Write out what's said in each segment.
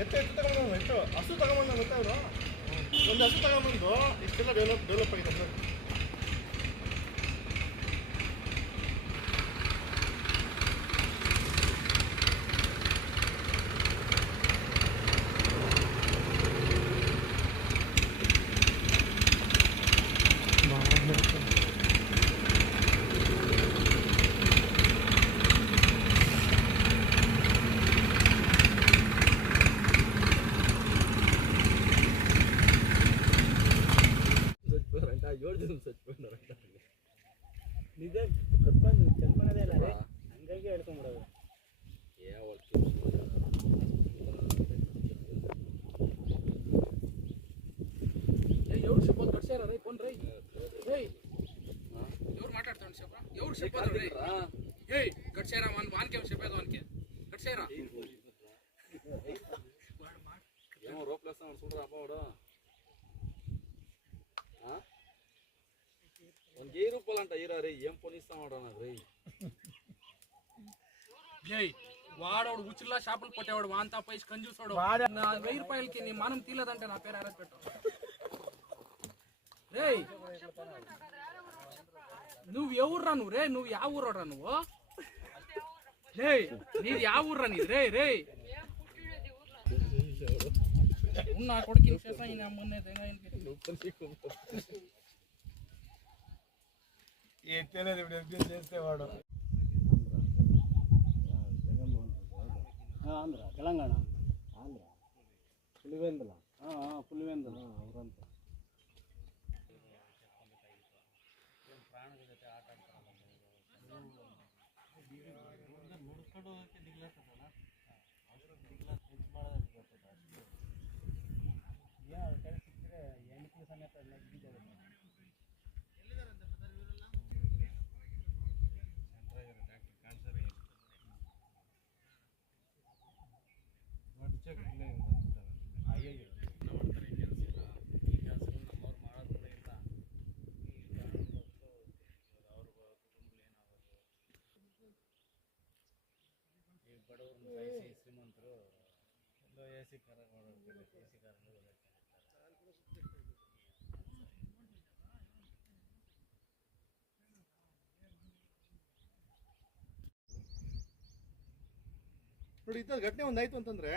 ಎತ್ತು ತಗೊಂಡು ಎಷ್ಟು ಹಸು ತಗೊಂಬಂದ ಗೊತ್ತಾ ಅವರು ಒಂದು ಹಸು ತಗೊಂಬಂದು ಇಷ್ಟೆಲ್ಲ ಡೆವಲಪ್ ಆಗಿದೆ ಸರ್. ನಿಜ ಕರ್ಕೊಂಡು ಕರ್ಕೊಂಡದೇ ಇಲ್ಲ ಹಂಗಾಗಿ ಹೇಳ್ಕೊಂಬಿಡೋದು. ఎవరు చెప్పదు కట్సారా రే ఫోన్ రే ఏయ్ ఎవరు మాట్లాడుతాడు చెప్ప ఎవరు చెప్పదు రే ఏయ్ కట్సారా వానికి చెప్పేది వానికి కట్సారా ఏమో రోప్లేస్తాడు చూడరా అబ్బవాడు ಒಂದು 1000 రూపాయలంట ఈరా రే ఏం పోనిస్తామాడా నాకు రే ఏయ్ వాడోడు ఉచిలా షాపులు కొట్టేవాడు వాంతా పైసి కంజూసోడు నా 1000 రూపాయలకి నీ మానం తీలేదంటే నా పేరు అరెస్ట్ పెట్టు. రేయ్ నువ్వు ఎవర్రా నువ్వు రే నువ్వు యా ఊరోడ్రా నువ్వు రేయ్ నీది యా ఊర్రా నీది రే రే ఉన్నా కొడుకు చేసా ఈయన అమ్మనే ఏం తెలియదు ఇప్పుడు చేసేవాడు. ఆంధ్ర తెలంగాణ ఆంధ్ర పులివెందుల పులివెందుల ಅವರಂತ ಶ್ರೀಮಂತರು ಎಸಿ ಕಾರ ನೋಡಿ ಇಂಥ ಘಟನೆ ಒಂದಾಯ್ತು ಅಂತಂದ್ರೆ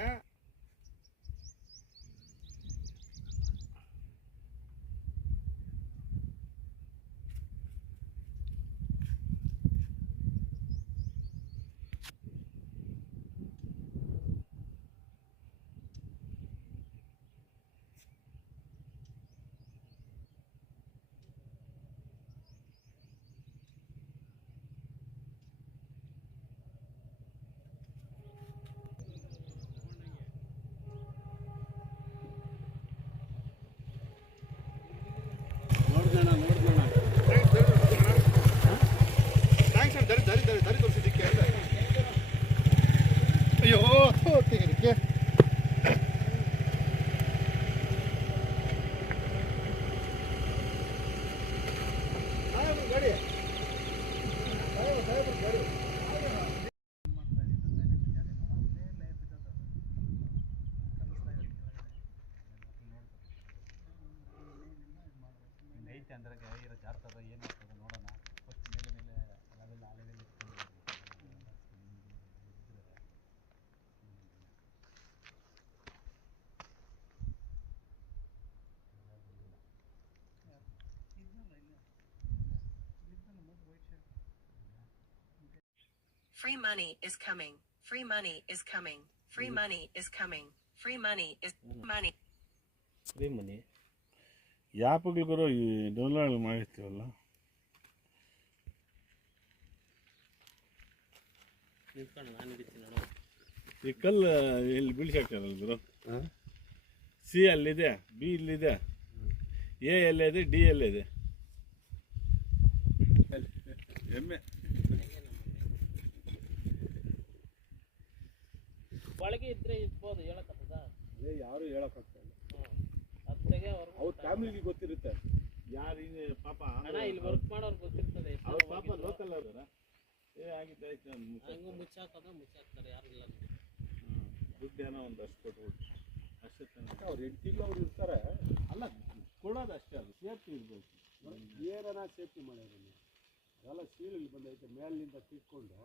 ದಾರಿ ತೋರಿಸಿದ್ದಕ್ಕೆ ಅಯ್ಯೋ ತೆಗೆದಕ್ಕೆ ಗಾಡಿ ಗಾಡಿ ಐತೆ ಅಂದ್ರೆ ಇರೋ ಜಾರ್ತದ ಏನಾಗ್ತದೆ ನೋಡೋಣ ಫಸ್ಟ್ ಮೇಲೆ ಅಲೆಲ್ಲ ಅಲೆಲ್ಲ Free money is coming. Free money is coming. Free money is coming. Free money is money. Free money ಯಾಪ್ಗಳು ಈ ಡೌನ್ಲೋಡ್ ಮಾಡಿರ್ತೀವಲ್ಲ ಈ ಕಲ್ಲು ಇಲ್ಲಿ ಬೀಳ್ಸಾಕ್ತಾರಲ್ಲ ಗುರು ಸಿ ಅಲ್ಲಿದೆ ಬಿ ಇಲ್ಲಿದೆ ಎ ಎಲ್ಲಿದೆ ಡಿ ಎಲ್ಲಿದೆ ಎಮ್ಮೆ ಒಳಗೆ ಇದ್ರೆ ಇರ್ಬೋದು ಹೇಳಕತ್ತದ ಯಾರು ಹೇಳಕ್ಕಾಗ್ತಾ ಇಲ್ಲ ಅತ್ತೆಗೆ ಅವ್ರ ಫ್ಯಾಮಿಲಿಗೆ ಗೊತ್ತಿರುತ್ತೆ ಯಾರು ಪಾಪ ಇಲ್ಲಿ ವರ್ಕ್ ಮಾಡೋರು ಗೊತ್ತಿರ್ತದೆ ಅವ್ರ ಪಾಪ ಲೋಕಲ್ ಅವ್ರ ಏ ಆಗಿದ್ದಾಯ್ತು ಹಂಗೂ ಮುಚ್ಚಾಕದ ಮುಚ್ಚಾಕ್ತಾರೆ ಯಾರು ಇಲ್ಲ ದುಡ್ಡೇನೋ ಒಂದಷ್ಟು ಕೊಟ್ಬಿಟ್ಟು ಅಷ್ಟೇ ತಾನೆ. ಅವ್ರು 8 ತಿಂಗಳು ಅವ್ರು ಇರ್ತಾರೆ. ಅಲ್ಲ ಕೊಡೋದು ಅಷ್ಟೇ, ಅದು ಸೇಫ್ಟಿ ಇರಬೇಕು. ಏನಾರ ಸೇಫ್ಟಿ ಮಾಡಿದ್ದೀನಿ ಅದೆಲ್ಲ ಸೀಲಲ್ಲಿ ಬಂದೈತೆ ಮೇಲಿನಿಂದ ತಿಕ್ಕೊಂಡು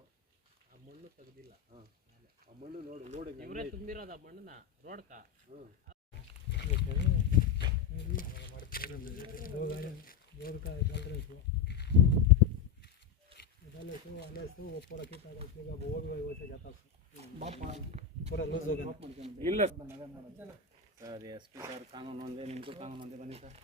ಆ ಮಣ್ಣು ತೆಗ್ದಿಲ್ಲ. ಆ ಮಣ್ಣು ನೋಡಿ ಇವರೇ ತುಂಬಿರೋದು ಆ ಮಣ್ಣನ್ನ ರೋಡ್ಕ. ಇಲ್ಲ ಸರ್ SP ಸರ್ ಕಾನೂನು ಒಂದೇ, ನಿಮಗೂ ಕಾನೂನು ಒಂದೇ, ಬನ್ನಿ sir.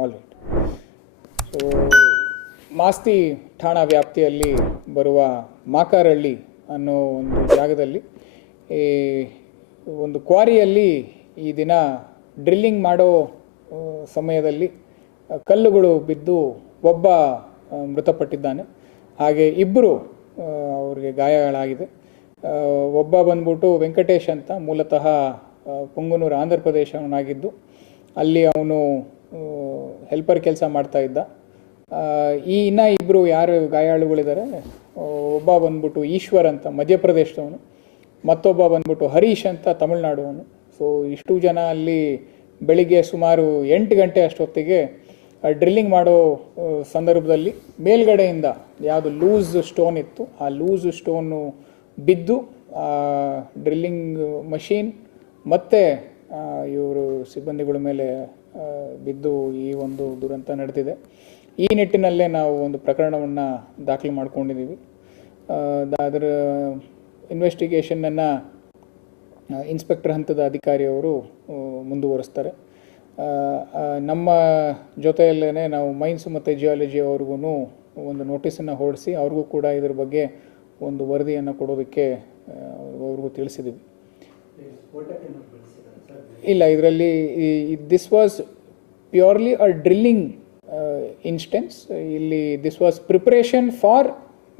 All right. So Masti ಠಾಣಾ ವ್ಯಾಪ್ತಿಯಲ್ಲಿ ಬರುವ ಮಾಕಾರಹಳ್ಳಿ ಅನ್ನೋ ಒಂದು ಜಾಗದಲ್ಲಿ ಈ ಒಂದು ಕ್ವಾರಿಯಲ್ಲಿ ಈ ದಿನ ಡ್ರಿಲ್ಲಿಂಗ್ ಮಾಡೋ ಸಮಯದಲ್ಲಿ ಕಲ್ಲುಗಳು ಬಿದ್ದು ಒಬ್ಬ ಮೃತಪಟ್ಟಿದ್ದಾನೆ. ಹಾಗೆ ಇಬ್ಬರು ಅವರಿಗೆ ಗಾಯಗಳಾಗಿದೆ. ಒಬ್ಬ ಬಂದ್ಬಿಟ್ಟು ವೆಂಕಟೇಶ್ ಅಂತ, ಮೂಲತಃ ಪುಂಗನೂರು ಆಂಧ್ರ ಪ್ರದೇಶವನಾಗಿದ್ದು ಅಲ್ಲಿ ಅವನು ಹೆಲ್ಪರ್ ಕೆಲಸ ಮಾಡ್ತಾ ಇದ್ದ. ಇನ್ನು ಇಬ್ಬರು ಯಾರು ಗಾಯಾಳುಗಳಿದ್ದಾರೆ, ಒಬ್ಬ ಬಂದ್ಬಿಟ್ಟು ಈಶ್ವರ್ ಅಂತ ಮಧ್ಯಪ್ರದೇಶದವನು, ಮತ್ತೊಬ್ಬ ಬಂದ್ಬಿಟ್ಟು ಹರೀಶ್ ಅಂತ ತಮಿಳ್ನಾಡುವನು. ಸೊ ಇಷ್ಟು ಜನ ಅಲ್ಲಿ ಬೆಳಿಗ್ಗೆ ಸುಮಾರು 8 ಗಂಟೆ ಅಷ್ಟೊತ್ತಿಗೆ ಡ್ರಿಲ್ಲಿಂಗ್ ಮಾಡೋ ಸಂದರ್ಭದಲ್ಲಿ ಮೇಲ್ಗಡೆಯಿಂದ ಯಾವುದು ಲೂಸ್ ಸ್ಟೋನ್ ಇತ್ತು, ಆ ಲೂಸ್ ಸ್ಟೋನು ಬಿದ್ದು ಡ್ರಿಲ್ಲಿಂಗ್ ಮಷೀನ್ ಮತ್ತು ಇವರು ಸಿಬ್ಬಂದಿಗಳ ಮೇಲೆ ಬಿದ್ದು ಈ ಒಂದು ದುರಂತ ನಡೆದಿದೆ. ಈ ನಿಟ್ಟಿನಲ್ಲೇ ನಾವು ಒಂದು ಪ್ರಕರಣವನ್ನು ದಾಖಲು ಮಾಡ್ಕೊಂಡಿದ್ದೀವಿ. ಅದರ ಇನ್ವೆಸ್ಟಿಗೇಷನನ್ನು ಇನ್ಸ್ಪೆಕ್ಟರ್ ಹಂತದ ಅಧಿಕಾರಿಯವರು ಮುಂದುವರಿಸ್ತಾರೆ. ನಮ್ಮ ಜೊತೆಯಲ್ಲೇ ನಾವು ಮೈನ್ಸ್ ಮತ್ತು ಜಿಯಾಲಜಿ ಅವ್ರಿಗೂ ಒಂದು ನೋಟಿಸನ್ನು ಹೊರಡಿಸಿ ಅವ್ರಿಗೂ ಕೂಡ ಇದ್ರ ಬಗ್ಗೆ ಒಂದು ವರದಿಯನ್ನು ಕೊಡೋದಕ್ಕೆ ಅವ್ರಿಗೂ ತಿಳಿಸಿದ್ದೀವಿ. ಇಲ್ಲ, ಇದರಲ್ಲಿ this was purely a drilling instance. ಇಲ್ಲಿ this was preparation for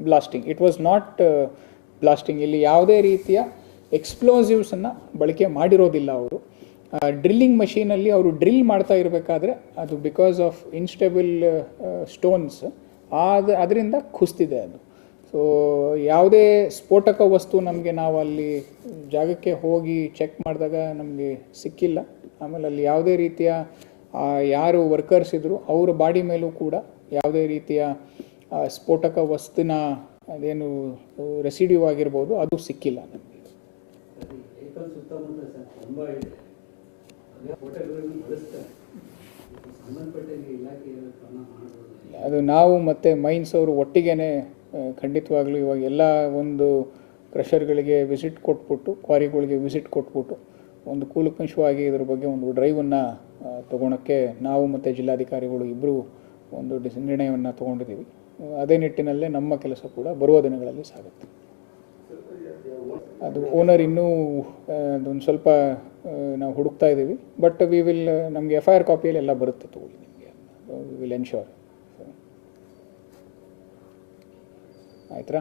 blasting, it was not blasting. ಇಲ್ಲಿ ಯಾವುದೇ ರೀತಿಯ ಎಕ್ಸ್ಪ್ಲೋಸಿವ್ಸನ್ನು ಬಳಕೆ ಮಾಡಿರೋದಿಲ್ಲ ಅವರು. ಡ್ರಿಲ್ಲಿಂಗ್ ಮಷೀನಲ್ಲಿ ಅವರು ಡ್ರಿಲ್ ಮಾಡ್ತಾ ಇರಬೇಕಾದ್ರೆ ಅದು ಬಿಕಾಸ್ ಆಫ್ ಇನ್ಸ್ಟೇಬಲ್ ಸ್ಟೋನ್ಸ್ ಅದರಿಂದ ಕುಸಿದಿದೆ ಅದು. ಸೊ ಯಾವುದೇ ಸ್ಫೋಟಕ ವಸ್ತು ನಮಗೆ ನಾವು ಅಲ್ಲಿ ಜಾಗಕ್ಕೆ ಹೋಗಿ ಚೆಕ್ ಮಾಡಿದಾಗ ನಮಗೆ ಸಿಕ್ಕಿಲ್ಲ. ಆಮೇಲೆ ಅಲ್ಲಿ ಯಾವುದೇ ರೀತಿಯ ಯಾರು ವರ್ಕರ್ಸ್ ಇದ್ದರು ಅವರ ಬಾಡಿ ಮೇಲೂ ಕೂಡ ಯಾವುದೇ ರೀತಿಯ ಸ್ಫೋಟಕ ವಸ್ತುವಿನ ಅದೇನು ರೆಸಿಡ್ಯೂ ಆಗಿರ್ಬೋದು ಅದು ಸಿಕ್ಕಿಲ್ಲ ನಮಗೆ. ಅದು ನಾವು ಮತ್ತು ಮೈನ್ಸ್ ಅವರು ಒಟ್ಟಿಗೆ ಖಂಡಿತವಾಗ್ಲೂ ಇವಾಗ ಎಲ್ಲ ಒಂದು ಕ್ರಷರ್ಗಳಿಗೆ ವಿಸಿಟ್ ಕೊಟ್ಬಿಟ್ಟು, ಕ್ವಾರಿಗಳಿಗೆ ವಿಸಿಟ್ ಕೊಟ್ಬಿಟ್ಟು ಒಂದು ಕೂಲಂಕಷವಾಗಿ ಇದ್ರ ಬಗ್ಗೆ ಒಂದು ಡ್ರೈವನ್ನು ತೊಗೊಳಕ್ಕೆ ನಾವು ಮತ್ತು ಜಿಲ್ಲಾಧಿಕಾರಿಗಳು ಇಬ್ಬರು ಒಂದು ನಿರ್ಣಯವನ್ನು ತೊಗೊಂಡಿದ್ದೀವಿ. ಅದೇ ನಿಟ್ಟಿನಲ್ಲೇ ನಮ್ಮ ಕೆಲಸ ಕೂಡ ಬರುವ ದಿನಗಳಲ್ಲಿ ಸಾಗುತ್ತೆ. ಅದು ಓನರ್ ಇನ್ನೂ ಅದೊಂದು ಸ್ವಲ್ಪ ನಾವು ಹುಡುಕ್ತಾ ಇದ್ದೀವಿ. ಬಟ್ ವಿ ವಿಲ್, ನಮಗೆ FIR ಕಾಪಿಯಲ್ಲಿ ಎಲ್ಲ ಬರುತ್ತೆ, ತಗೊಳ್ಳಿ ನಿಮಗೆ, ವಿ ವಿಲ್ ಎನ್ಶೋರ್. ಆಯ್ತಾ?